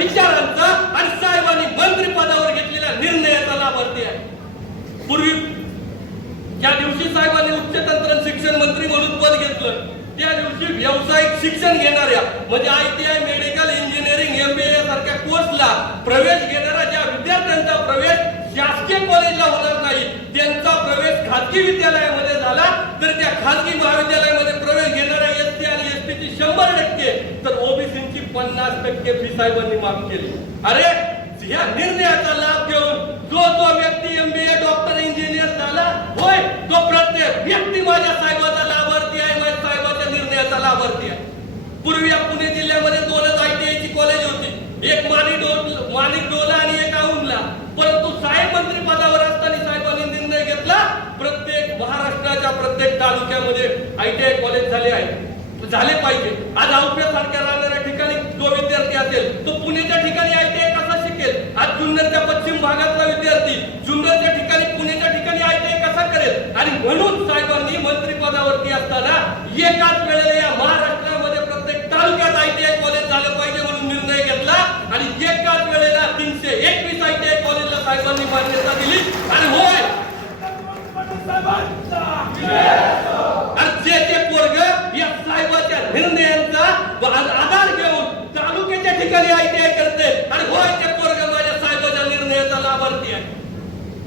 विचारांचा आणि साहेबांनी मंत्रिपदावर घेतलेल्या निर्णयाचा लाभार्थी आहे. पूर्वी ज्या दिवशी साहेबांनी उच्च तंत्र शिक्षण मंत्री म्हणून पद घेतलं त्या दिवशी व्यावसायिक शिक्षण घेणाऱ्या म्हणजे I T I medical engineering MBA सारख्या कोर्सला प्रवेश घेणाऱ्या ज्या विद्यार्थ्यांचा प्रवेश शासकीय कॉलेजला होणार नाही त्यांचा प्रवेश खाजगी विद्यालयामध्ये झाला. तर त्या खाजगी महाविद्यालयामध्ये प्रवेश घेणाऱ्या एस टी आणि एस ची शंभर टक्के तर पन्नास टक्के फी साहेबांनी माफ केली. अरे या निर्णयाचा लाभ घेऊन जो जो व्यक्ती एमबीए डॉक्टर इंजिनियर झाला होय तो प्रत्येक व्यक्ती माझ्या साहेबाचा लाभार्थी आहे माझ्या साहेबाच्या निर्णयाचा लाभार्थी आहे. पूर्वी पुणे जिल्ह्यामध्ये दोनच आय टी आयची कॉलेज होती. एक माणिक डोल माणिक डोला आणि एक औंधला परंतु साहेब मंत्री पदावर असताना साहेबांनी निर्णय घेतला प्रत्येक महाराष्ट्राच्या प्रत्येक तालुक्यामध्ये आय टी आय कॉलेज झाले आहे. झाले पाहिजे. आज औप्या सारख्या राहणाऱ्या जो विद्यार्थी असेल तो पुण्याच्या ठिकाणी आय टी आय कसा शिकेल? आज जुन्नरच्या पश्चिम भागातला विद्यार्थी जुन्नरच्या ठिकाणी पुण्याच्या ठिकाणी आय टी आय कसा करेल? आणि म्हणून साहेबांनी मंत्रिपदावरती असताना एकाच वेळेला या महाराष्ट्रामध्ये प्रत्येक तालुक्यात आय टी आय कॉलेज झालं पाहिजे म्हणून निर्णय घेतला. आणि एकाच वेळेला तीनशे एकवीस आय टी आय कॉलेजला साहेबांनी मान्यता दिली. आणि होय! आणि जे ते पोरग या साहेबाच्या निर्णयांचा आ- आधार घेऊन तालुक्याच्या ठिकाणी आय टी आय करते आणि होय ते पोरग माझ्या साहेबाच्या निर्णयाचा लाभार्थी आहे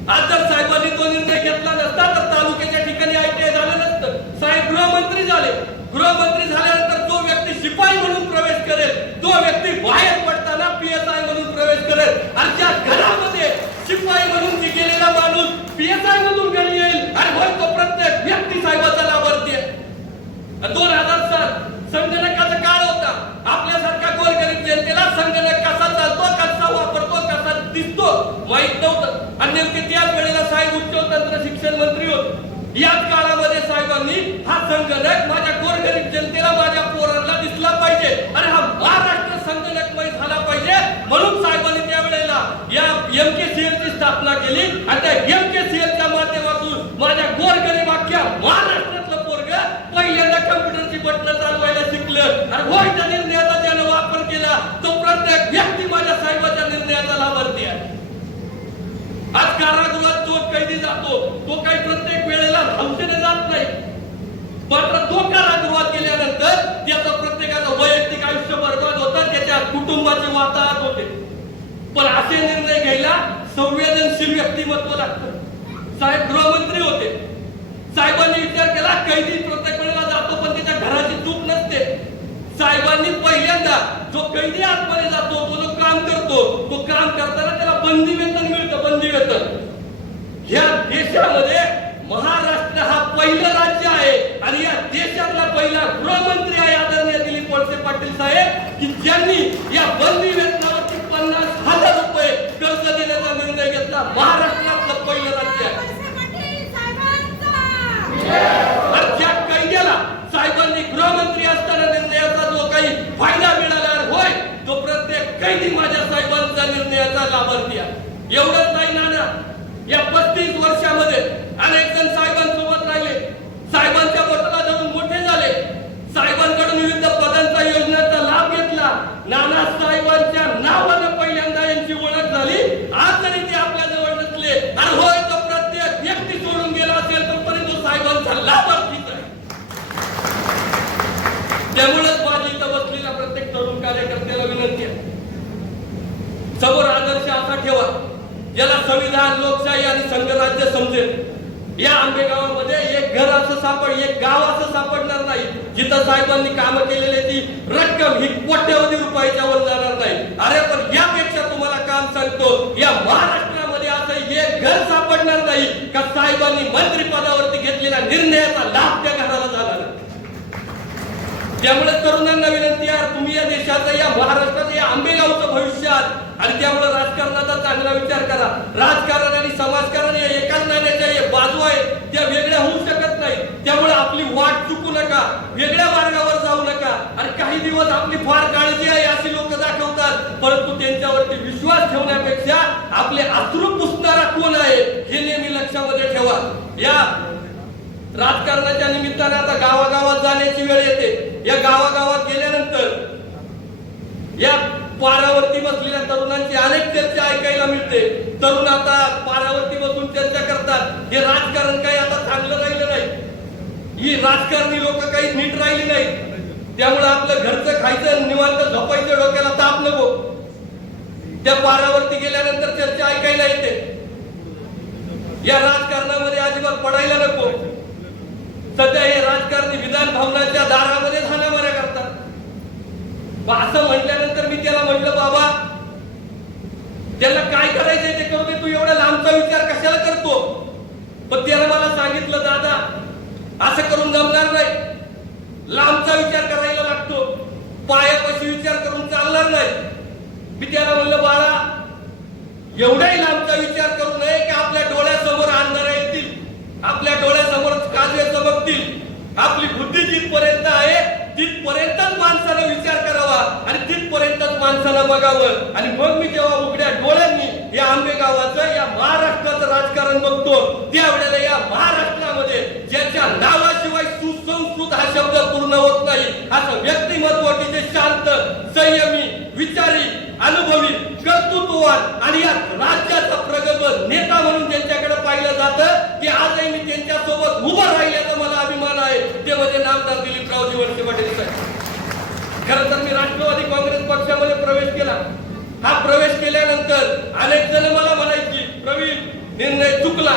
आज जर साहेबांनी तो निर्णय घेतला नसता तर तालुक्याच्या ठिकाणी आय टी आय झालं नसतं. साहेब गृहमंत्री झाले. गृहमंत्री झाल्यानंतर जो व्यक्ती शिपाई म्हणून प्रवेश करेल तो व्यक्ती बाहेर पडताना पीएसआय म्हणून प्रवेश करेल. आणि ज्या घरामध्ये शिपाई म्हणून गेलेला माणूस पीएसआय मधून घरी येईल आणि होय तो प्रत्येक व्यक्ती साहेबाचा लाभार्थी आहे. दोन हजार सात संगणकाचा काळ होता. आपल्यासारख्या गोरगरीब जनतेला संगणक कसा चालतो कसा वापरतो कसा दिसतो माहीत नव्हतं. नेमके त्याच वेळेला साहेब उच्च तंत्र शिक्षण मंत्री होते. याच काळामध्ये साहेबांनी हा संगणक माझ्या गोरगरीब जनतेला माझ्या पोरांना दिसला पाहिजे. आणि हा महाराष्ट्र संगणकमय झाला पाहिजे. म्हणून साहेबांनी त्यावेळेला या एम के एमकेसीएल ची स्थापना केली आणि त्या एम के एमकेसीएल च्या माध्यमातून माझ्या गोरगरीब अख्ख्या महाराष्ट्रातलं पोरग पहिल्यांदा कम्प्युटरची बटणं चालवायला शिकलं. आणि होय त्या निर्णयाचा ज्यानं वापर केला तो प्रत्येक व्यक्ती माझ्या साहेबाच्या निर्णयाचा लाभार्थी आहे आज कारागृहात जो कैदी जातो. तो काही प्रत्येक वेळेला हौसेने जात नाही. मात्र तो कारागृहात गेल्यानंतर त्याचा प्रत्येकाचा वैयक्तिक आयुष्य बर्बाद होतं त्याच्या कुटुंबाचे वाताहत होते. पण असे निर्णय घ्यायला संवेदनशील व्यक्तिमत्व लागतं. साहेब गृहमंत्री होते. साहेबांनी विचार केला कैदी प्रत्येक वेळेला जातो पण त्याच्या घराची चूक नसते. साहेबांनी पहिल्यांदा जो कैदी आतमध्ये जातो तो काम करतो तो काम करताना त्याला बंदी वेतन मिळतं बंदी वेतन. या देशामध्ये महाराष्ट्र हा पहिलं राज्य आहे आणि या देशातला पहिला गृहमंत्री आहे आदरणीय दिलीप वळसे पाटील साहेब की ज्यांनी या बंदी वेतनावरती पन्नास हजार रुपये कर्ज देण्याचा निर्णय घेतला महाराष्ट्र पहिलं राज्य आहे आणि ज्या कैद्याला साहेबांनी गृहमंत्री असताना निर्णयाचा जो काही फायदा मिळाला होय तो प्रत्येक कैदी माझ्या साहेबांचा निर्णयाचा लाभार्थी आहे. एवढंच नाही नाना. या पस्तीस वर्षामध्ये अनेक जण साहेबांसोबत राहिले. साहेबांच्या बोटाला धरून मोठे झाले. साहेबांकडून विविध पदांचा योजनांचा लाभ घेतला. नाना साहेबांच्या नावानं पहिल्यांदा यांची ओळख झाली. आज जरी ते आपल्या जवळ नसले आणि होय तो प्रत्येक व्यक्ती सोडून गेला असेल तोपर्यंत तो साहेबांचा लाभार्थीच आहे. त्यामुळे माझी इथं बसलेल्या प्रत्येक तरुण कार्यकर्त्याला विनंती आहे समोर आदर्श असा ठेवा ज्याला संविधान लोकशाही आणि संघराज्य समजेल. या आंबेगावामध्ये एक घर असं सापड एक गाव असं सापडणार नाही. जिथं साहेबांनी काम केलेली ती रक्कम ही कोट्यवधी रुपयाच्या वर जाणार नाही. अरे पण यापेक्षा तुम्हाला काम सांगतो या महाराष्ट्रामध्ये असं एक घर सापडणार नाही का साहेबांनी मंत्री पदावरती घेतलेल्या निर्णयाचा लाभ त्या घराला झाला नाही. त्यामुळे तरुणांना विनंती यार तुम्ही या देशाचं या महाराष्ट्राचं या आंबेगावचं भविष्यात आणि त्यामुळे राजकारणाचा चांगला विचार करा. राजकारण आणि समाजकारण या एकाच नाण्याच्या बाजू आहेत. त्या वेगळ्या होऊ शकत नाही. त्यामुळे आपली वाट चुकू नका. वेगळ्या मार्गावर जाऊ नका. आणि काही दिवस आपली फार काळजी आहे अशी लोक दाखवतात. परंतु त्यांच्यावरती विश्वास ठेवण्यापेक्षा आपले अश्रू पुसणारा कोण आहे हे नेहमी लक्षामध्ये ठेवा. या राजकारणाच्या निमित्ताने आता गावागावात जाण्याची वेळ येते. या गावागावात गेल्यानंतर या बसलेल्या तरुणांची अनेक चर्चा ऐकायला मिळते. तरुण आता पाण्यावरती बसून चर्चा करतात. हे राजकारण काही आता चांगलं राहिलं नाही. ही राजकारणी लोक काही नीट राहिली नाही त्यामुळे आपलं घरचं खायचं निवांत झोपायचं डोक्याला ताप नको. त्या पारावरती गेल्यानंतर चर्चा ऐकायला येते. या राजकारणामध्ये अजिबात पडायला नको सध्या हे राजकारणी विधान भवनाच्या दारामध्ये हाणामाऱ्या करतात मग असं म्हटल्यानंतर मी त्याला म्हटलं बाबा ज्याला काय करायचंय तू एवढा लांबचा विचार कशाला करतो? पण त्याला मला सांगितलं दादा असं करून जमणार नाही. लांबचा विचार करायला लागतो. पायापाशी विचार करून चालणार नाही. मी त्याला म्हणलं बाळा एवढाही लांबचा विचार करू नये की आपल्या डोळ्यासमोर अंधारा येतील. आपल्या डोळ्यासमोर काजे चमकतील. आपली बुद्धी जिथपर्यंत आहे तिथपर्यंतच माणसानं विचार करावा आणि तिथपर्यंतच माणसानं बघावं. आणि मग मी जेव्हा उघड्या डोळ्यांनी या आंबे गावाचं या महाराष्ट्राचं राजकारण बघतो. त्यावेळेला या महाराष्ट्रामध्ये ज्याच्या नावाशिवाय सुसंस्कृत हा शब्द पूर्ण होत नाही असं व्यक्तिमत्व तिथे शांत संयमी विचारी अनुभवी कर्तृत्ववान आणि या राज्याचा प्रगल्भ नेता म्हणून त्यांच्याकडे पाहिलं जातं की आजही मी त्यांच्यासोबत उभं राहिल्याचा मला अभिमान आहे. ते म्हणजे नामदार दिलीपरावजी वळसे पाटील साहेब. खरं तर मी राष्ट्रवादी काँग्रेस पक्षामध्ये प्रवेश केला. हा प्रवेश केल्यानंतर अनेक जण मला म्हणायची प्रवीण निर्णय चुकला.